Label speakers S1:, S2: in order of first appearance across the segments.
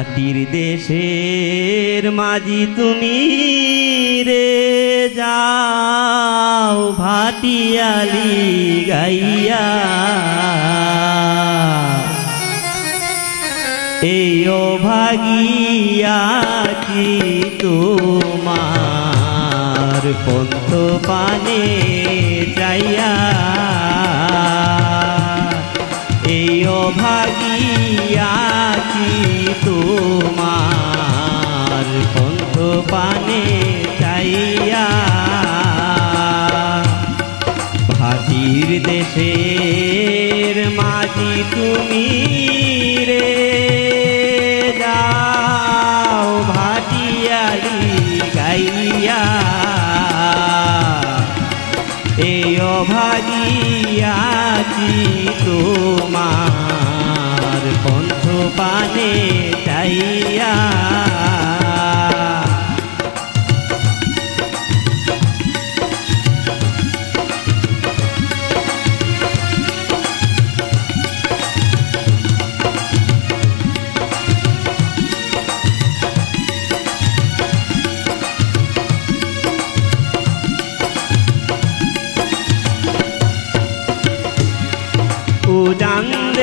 S1: মাটির দেশের মাঝি তুমি রে যাও ভাটিয়ালি গাইয়া। এই ভাগিয়া কি তোমার পন্থ পানে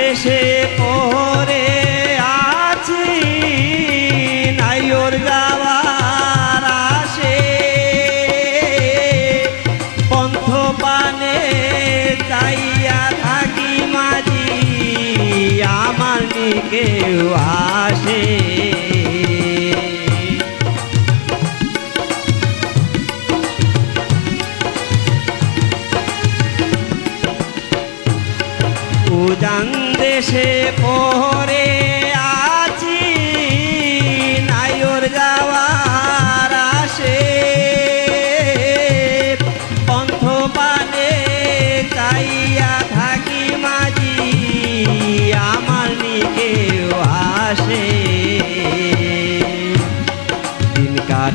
S1: deixei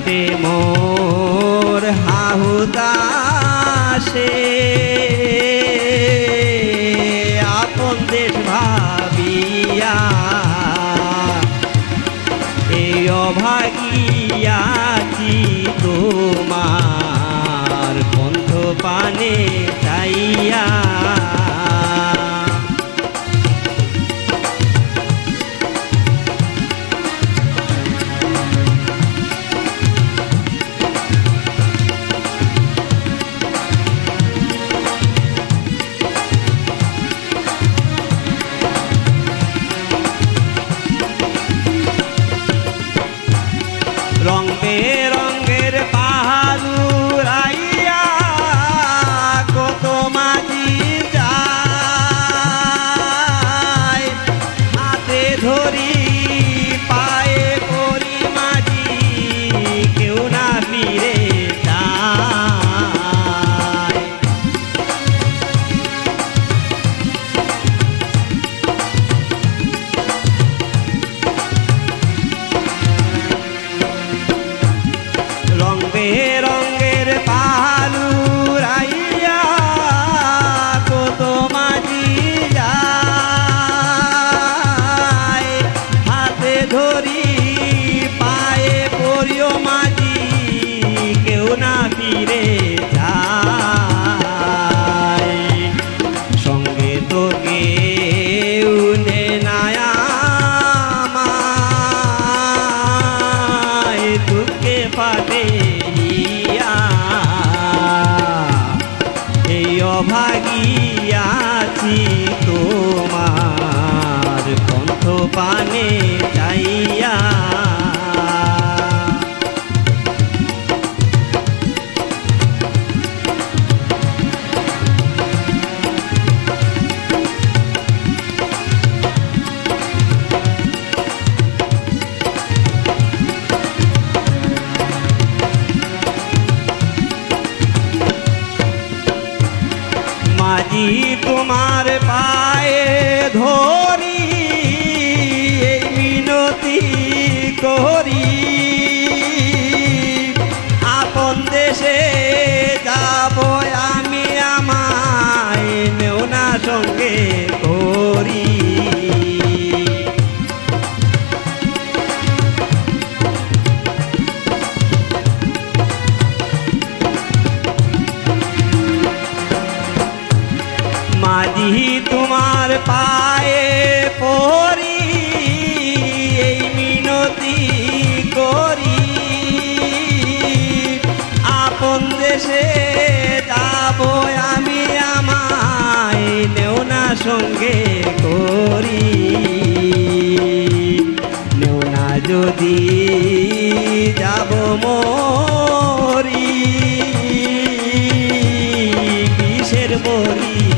S1: पे मोर हाहुदा কি তোমার সঙ্গে করি। নেও যদি যাব মরি কিসের মরি?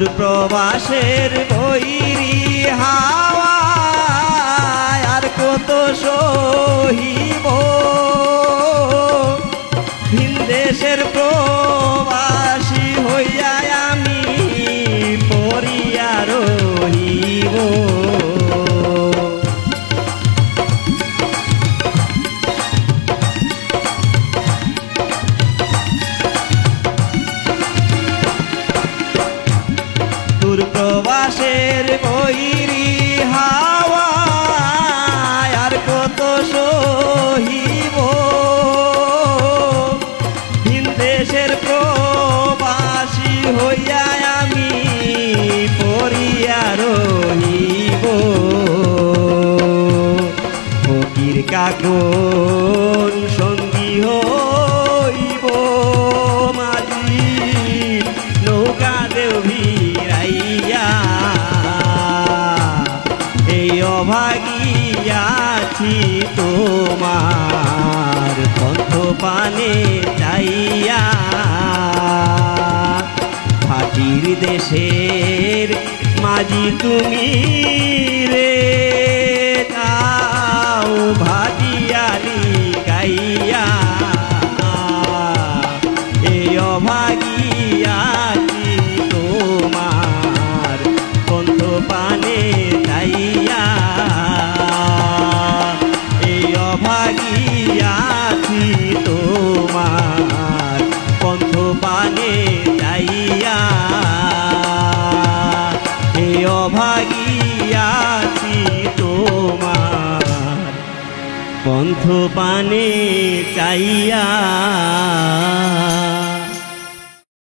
S1: দূরপ্রবাসের বৈরি হাওয়া আর কত সহিব ভিন দেশের প্রবাসী দেশের প্রবাসী হইয়া আমি পরিয়া রহিব। ফকির দেশের মাঝি তুমি রে। তোমার পন্থ পানে চাইয়া